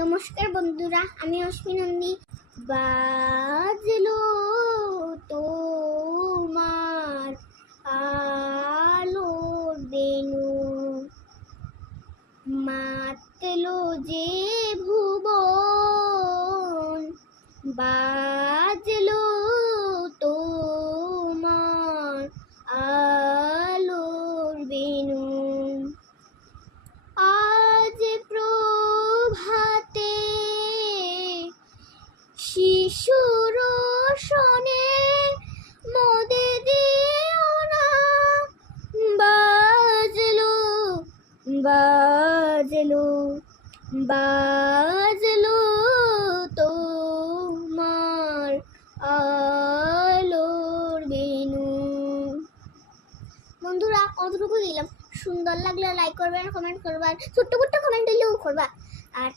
নমস্কার বন্ধুরা, আমি অশ্মি নন্দী। বাজলো তোমার আলোর বেনু, মাতলো যে ভুবন। বাজলো তোমার আলোর বেনু, আজ প্রভাতে শিশুর শোনে মদে দিও না। বাজলো বাজলো বাজলো তোমার আলোর বেনু। বন্ধুরা, অতটুকু দিলাম। সুন্দর লাগলে লাইক করবেন, কমেন্ট করবেন, ছোট্ট ছোট্ট কমেন্ট দিলেও করবা। আর